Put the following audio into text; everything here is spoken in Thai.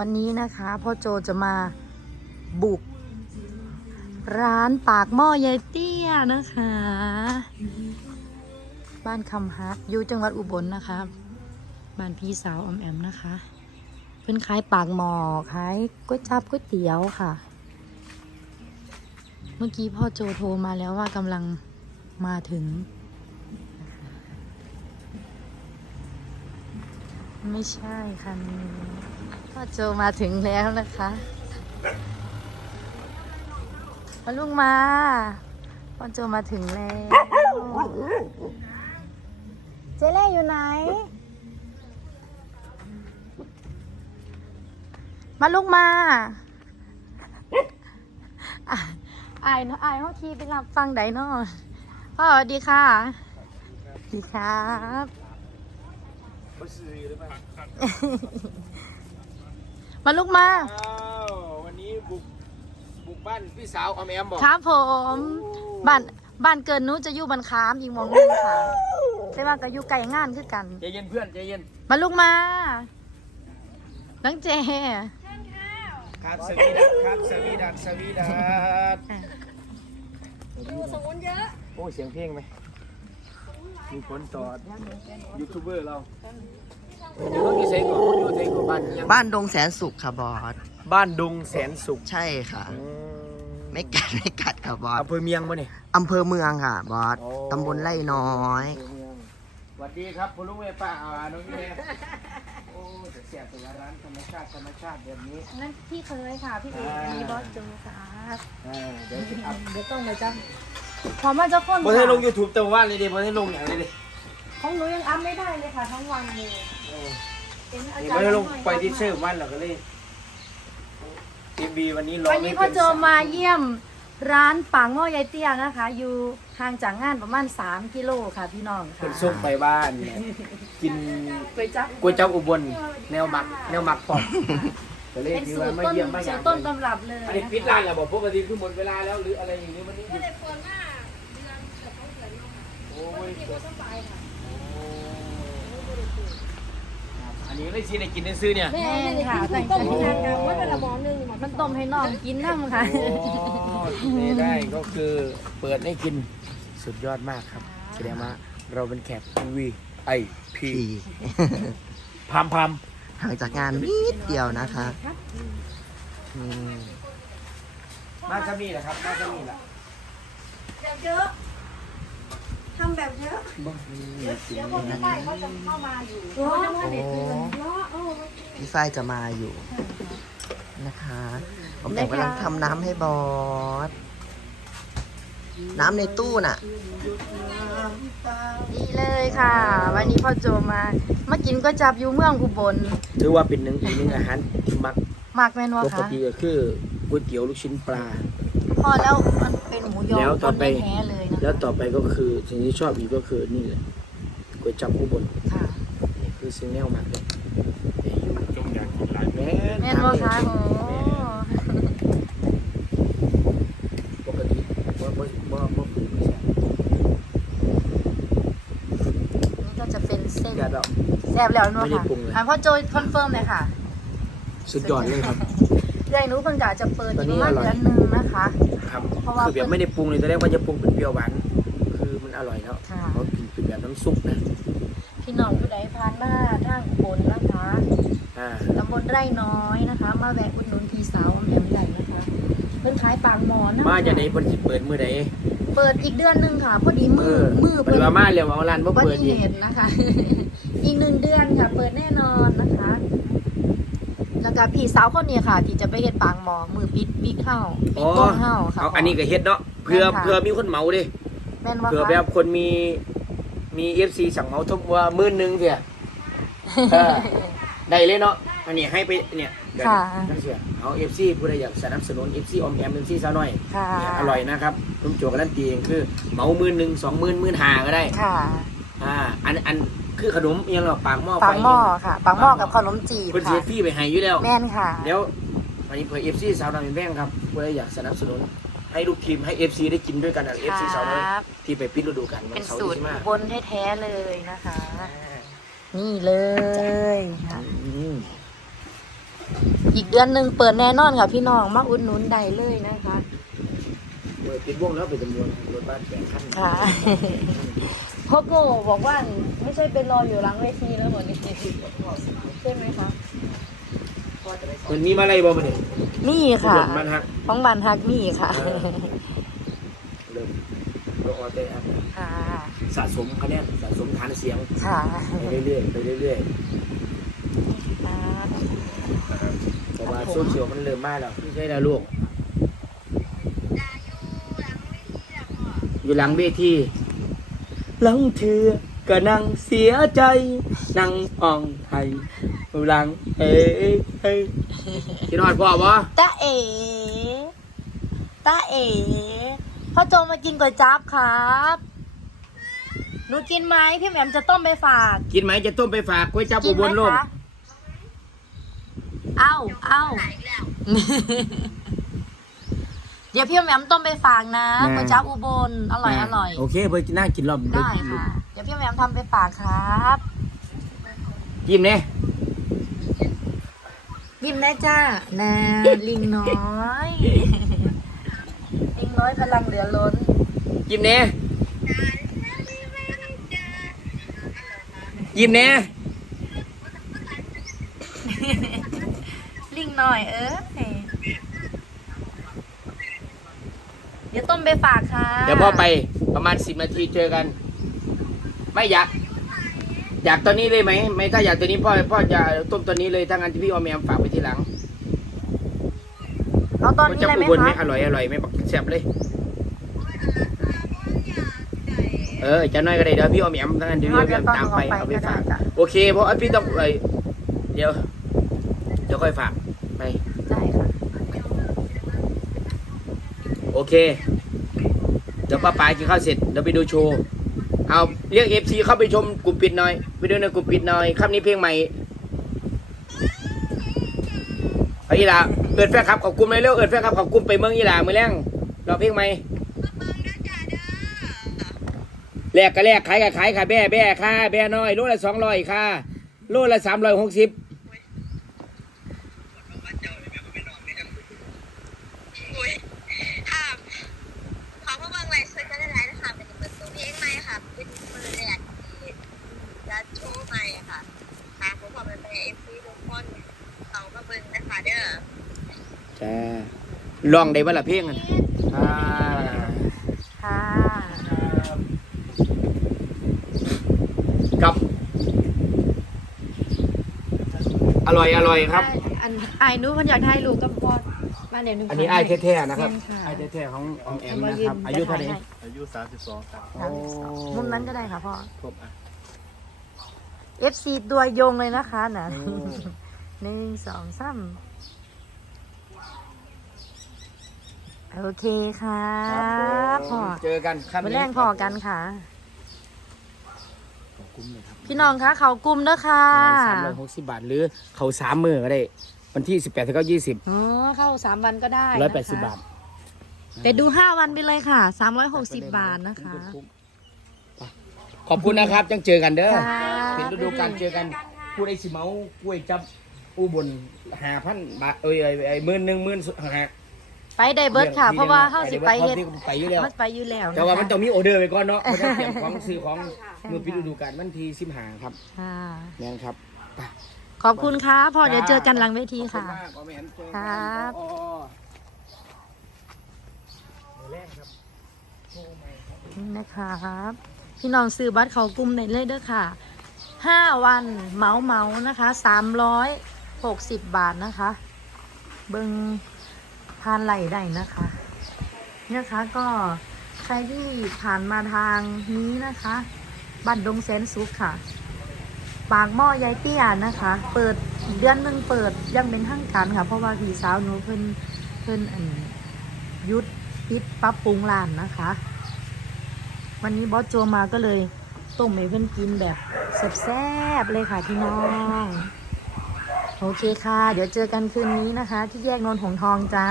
วันนี้นะคะพ่อโจจะมาบุก ร้านปากหม้อยายเตี้ยนะคะ บ้านคำฮักอยู่จังหวัดอุบลนะคะ บ้านพี่สาวออมแอมนะคะ เพิ่นขายปากหมอขายก๋วยจับก๋วยเตี๋ยวค่ะ เมื่อกี้พ่อโจโทรมาแล้วว่ากำลังมาถึง ไม่ใช่ค่ะนี่ พ่อโจมาถึงแล้วนะคะมาลุงมาพ่อโจมาถึงแล้วเจเล่อยู่ไหน มาลุกมาอะอายเนาะอายเขาขี่ไปรับฟังไดเนาะพ่อสวัสดีค่ะสวัสดีครับ มาลุกมาอ้าววันนี้บุกบุกบ้านพี่สาวออมแอมบอกครับผมบ้านบ้านเกินหนู้จะอยู่บันคามอีกหมองหนึงค่ะแต่ว่าก็อยู่ไกลงานคือกัน ใจเย็นเพื่อนใจเย็นมาลุกมาน้องเจครับสวีดัสครับสวีดัสสวีดัสดูสมุนเยอะโอ้เสียงเพลงไหมมีผลต่อยูทูบเบอร์เรา เดี๋ยวต้องอยู่เซงก่อนอยู่เซงก่อนบ้านยังบ้านดงแสนสุขค่ะบอสบ้านดงแสนสุขใช่ค่ะ อืมไม่กัดไม่กัดค่ะบอสอำเภอเมียงปะเนี่ย อำเภอเมืองค่ะบอสโอ้ ตำบลไร่น้อยอำเภอเมืองสวัสดีครับคุณลุงแม่ป้าอ่าน้องแม่โอ้จะแสบตัวร้านธรรมชาติธรรมชาติแบบนี้ นั่นพี่เคยค่ะ พี่เอกอ่า อันนี้บอสโจครับอ่าเดี๋ยวจะอัพเดี๋ยวต้องมาจ้ำพอมาเจ้าคนบนให้ลงค่ะยูทูบแต่ว่าเลยดิบนให้ลงอย่างเลยดิของหนูยังอัพไม่ได้เลยค่ะ ทั้งวันเลยเออเป็ นอานี่จารบนย์ให้ลงหน่อยไปที่เชื่อวันเราก็เลยทีบีวันนี้ร้องวันนี้พ่อโจมาเยี่ยมร้านปังหม้อยายเตี้ยนะคะ อยู่ห่างจากงานประมาณ 3 กิโลค่ะพี่น้องค่ะเป็นส้มไปบ้านเนี่ยกินไปจับก๋วยจั๊บอุบลแนวหมัก แนวหมักปอกก็เลยเป็นถือสูว่าตรมาต้นเยี่ยมมาอสูย่าตงรต้นตำรับเลยอันนี้ปิดร้านแล้วบอกปกติคือหมดเวลาแล้วหรืออะไรอย่างนี้วันนี้หยุดเปิดมาเดือนเกือบต้องเดือนเนาะโอ้ยที่โพส ต์ไปค่ะอันนี้เลยสิได้กินได้ซื้อเนี่ยแม่ไม่ได้กินต้มที่ทางการว่าเป็นละหมอหนึ่งมันต้มให้น้องกินน้ำค่ะ โอ้นี่ได้ก็คือเปิดให้กินสุดยอดมากครับ แสดงว่าเราเป็นแขก V I P พี่พามพามห่างจากงานนิดเดียวนะคะอืมมาจะมีแหละครับมาจะมีแหละแบบเยอะ ทำแบบเยอะเดี๋ยวคนใกล้เขาจะเข้ามาอยู่โอ้เขาจะมาเด็ดคืนเนาะโอ้พี่ฝ้ายจะมาอยู่นะคะผมแอบกำลังทำน้ำให้บอส น้ำในตู้น่ะ นี่เลยค่ะ วันนี้พ่อโจมา มากินก็จับอยู่เมืองอุบลถือว่าเป็นหนึ่งอีกหนึ่งอาหารที่มัก มากแม่นวะปกคะติก็คือก๋วยเตี๋ยวลูกชิ้นปลาพ อแล้วมันเป็นหมูยอแล้วต่อไปต้นแท้ๆเลยนะแล้วต่อไปก็คือสิ่งที่ชอบอีกก็คือนี่แหละก๋วยจับอุบลค่ะนี่คือสิ่งแนวมากเลยจงอยากกินหลายแม่แม่นวะคะโอ้ปกติว่าว่าว่าว่าปรุงไม่ใช่นี่ก็จะเป็นเส้นแกเราแซ่บแล้วนัวไม่ได้ค่ะปรุงเลย อะพ่อโจคอนเฟิร์มเลยค่ะ สุดยอดเลยครับเดือนนู้นเพิ่งกะจะเปิดตอนอีนี้กประมาณอร่อยเดือนหนึ่งนะคะ ครับเพราะว่าคือแบบไม่ได้ปรุงเลยตอนแรกว่าจะปรุงเป็นเปรี้ยวหวานคือมันอร่อยแล้วค่ะ เขากินเป็นแบบน้ำซุปนะพี่น้องผู้ใดผ่านมาทางอุบลนะคะอ่าตำบลไร่น้อยนะคะ มาแวะอุดหนุนพี่สาวอำแอมใหญ่นะคะเพิ่นขายปางหมอนนะมาจากไหนเพิ่นสิเปิดมื้อใดเปิดอีกเดือนหนึ่งค่ะ พอดีมือมือเปิดว่ามาแล้วเอาร้านบ่อุบัเปิดติอีกเหตุนะคะ อีกหนึ่งเดือนค่ะ เปิดแน่นอนนะคะแล้วก็พี่สาวคนนี้ค่ะ ที่จะไปเฮ็ดปางหมอมือปิดปิดเฮาปิอ๋ดอกล้องเฮาค่ะเอาอันนี้ก็เฮ็ดเนาะเพื่อแม่นค่ะเพื่อมีคนเหมาเด้แม่นว่าเผื่อคะแบบคนมีมี FC สั่งเหมาทุกว่าหมื่นหนึงเสียเออได้เลยเนาะอันนี้ให้ไปเนี่ยเดี๋ยวค่ะนั่นเสียเอา FC ผู้ใดอยากสนับสนุน FC ออมแอม FC สาวน้อยค่ะเนี่ยอร่อยนะครับลุงโจการันตีเองคือเหมาหมื่นหนึ่งสองหมื่นหมื่นห้าก็ได้ค่ะอ่าอันอัน คือขนมอิหยังเราปากหม้อปางหม้อไฟค่ะปางหม้อกับขนมจีบคนเสีค่ะยฟี่ไปให้อยู่แล้ว แม่นค่ะ แล้ววันนี้เผื่อ FC สาวน้อยเป็นแม่งครับผู้ใดอยากสนับสนุน ให้ลูกทีมให้ FC ได้กินด้วยกันอะ FC สาวน้อยครับ ที่ไปปิดฤดูกาลวัเป็นนเสาร์สูตรที่สิบห้าบนแท้ๆเลยนะคะ นี่เลยค่ะอืมอีกเดือนหนึ่งเปิดแน่นอนค่ะพี่น้องมาอุดหนุนได้เลยนะคะ เปิดปิดวงแล้วเป็นจำนวนรถบัสแปดคันค่ะ พ่อโกบอกว่าไม่ใช่เป็นรออยู่หลังเวทีแล้วหมดนี่ใช่ไหมคะมันมีมาอะไรบ่มาเนี่ยนี่ค่ะมันฮักของบันฮักนี่ค่ะเออเริ่มเราออเตอัพค่ะสะสมคะแนนสะสมฐานเสียงค่ะไปเรื่อยๆไปเรื่อยๆเพราะว่าโซเชียลมันเริ่มมากแล้วไม่ใช่แล้วลูกอยู่หลังเวทีห ลังเธอก็นั่งเสียใจ นั่งอ่องไทยหลังเอ้ยเอ้ยคิดฮอดพ่อวะตาเอ๋ตาเอ๋พ่อโจมากินก๋วยจั๊บครับหนูกินไหมพี่แหม่มจะต้มไปฝากกินไหมจะต้มไปฝากก๋วยจั๊บอุบลโลกคะเอ้าเอ้าเดี๋ยวพี่แหม่มต้มไปฝากนะ ก๋วยจั๊บอุบลอร่อยอร่อยโอเคเพื่อน่ากินรอบได้ค่ะ เดี๋ยวพี่แหม่มทำไปฝากครับยิ้มเนี่ยยิ้มได้จ้านาลิงน้อยลิงน้อยพลังเหลือล้น ยิ้มเนี่ยยิ้มเนี่ยลิงน้อยเออเดี๋ยวต้มไปฝากค่ะเดี๋ยวพ่อไปประมาณสิบนาทีเจอกัน ไม่อยาก อยากตอนนี้เลยไหมไม่ถ้าอยากตัวนี้พ่อพ่อจะต้มตัวนี้เลยถ้างั้นที่พี่ออมแอมฝากไปทีหลังเอาตอนก๋วยนี้จั๊บเลยอุไหมบลไหมคะอร่อยอร่อยไหม่ปักแซ่บเลย เออจะน้อยก็ได้เดี๋ยวพี่ออมแอมถ้างั้นเดี๋ยวพี่ออมแอมตามไปเอาไปฝากโอเคเพราะพี่ต้องเอยเดี๋ยวเดี๋ยวค่อยฝากไป ได้ค่ะ โอเค เดี๋ยวป้าป๋ากินข้าวเสร็จเดี๋ยวไปดูโชว์ เอาเรียกเอฟซีเข้าไปชมกลุ่มปิดหน่อย ไปดูในกลุ่มปิดหน่อยครับนี้เพลงใหม่เอาอีหล่ะเอิดแฟนคลับขอบกลุ่มเลยเร็วเอิดแฟนคลับขอบกลุ่มไปเมืองอีหล่ามือแรงรอเพลงใหม่แลกก็แลกขายก็ขายค่ะแบ่แบ่ค่ะแบ่น้อยโลละสองร้อยค่ะโลละสามร้อยหกสิบ อุ้ยค่ะขอพวกบางไลฟ์ช่วยกันได้หลายนะคะเป็นเปิดตัวเพลงใหม่ค่ะ เป็นมือแรกที่ จะโชว์ใหม่ค่ะค่ะผมขอเป็นเพลงเอฟซีทุกคนเขาก็เบิ่งนะคะเด้อจ้าลองได้บ่ละเพลงอะอ่าค่ะกับ อร่อยอร่อยครับ อันไอ้ายหนู้คนอยากถ่ายรูปกับพ่อมาเดี๋ยวหนึงอันนี้ไอ้ายแท้ๆนะครับแม่ค่ะไอ้ายแท้ๆของออมแอมมานะยืครับ อายุเท่าไหร่ให้อายุ 32ครับสามสิบสองมุมนั้นก็ได้ค่ะพ่อ ครบอะ FC ตัวยงเลยนะคะนะโอ้หนึ่งสองสามโอเคค่ะพ่อเจอกันครับมาแรงพอกันค่ะขอบคุณเลยครับพี่น้องคะเขากลุ่มเด้อค่ะสามร้อยหกสิบบาทหรือเขาสามมือก็ได้ วันที่สิบแปดถึงเก้ายี่สิบอ๋อเข้าสามวันก็ได้ร้อยแปดนะสิบคะบาท แต่ดูห้าวันไปเลยค่ะสามร้อยหกสิบบาทนะคะ ขอบคุณนะครับจังเจอกันเด้อค่ะเป็นฤดูกาลเจอกันผู้ใดสิเมากล้วยจับอุบลหาพันบาทเอ้ยไอ้ไอ้หมื่นหนึ่งหมื่นหาไปไดเบิร์ดค่ะ เพราะว่าเข้าสิไปเฮ็ดไปอยู่แล้วมันไปอยู่แล้วแต่ว่ามันนะคะต้องมีออเดอร์ไปก่อนเนาะมันต้องเตรียมของซื้อของมือปิดฤดูกาลวันที่สิบห้าครับค่ะแม่นครับไปขอบคุณค่ะพ่อเดี๋ยวเจอกันหลังเวทีค่ะขอบณมากขอแม่นเจอกันครับอ๋อมื้อแรกครับนี่นะครับ พี่น้องซื้อบัตรเขากลุ่มในเลยเด้อค่ะห้าวันเมาเมานะคะสามร้อยหกสิบบาทนะคะ เบิงทานไหลได้นะคะเนี่ยนะคะก็ใครที่ผ่านมาทางนี้นะคะบ้านดงแสนสุขค่ะ ปากหม้อยายเตี้ยนะคะ เปิดเดือนหนึ่งเปิดยังเป็นทางการค่ะ เพราะว่าพี่สาวหนูเพิ่นเพิ่นอันหยุดปิดปรับปรุงร้านนะคะ วันนี้บอสโจมาก็เลยต้มให้เพื่อนกินแบบแซ่บๆเลยค่ะพี่น้อง โอเคค่ะ เดี๋ยวเจอกันคืนนี้นะคะ ที่แยกนนทหงทองจ้า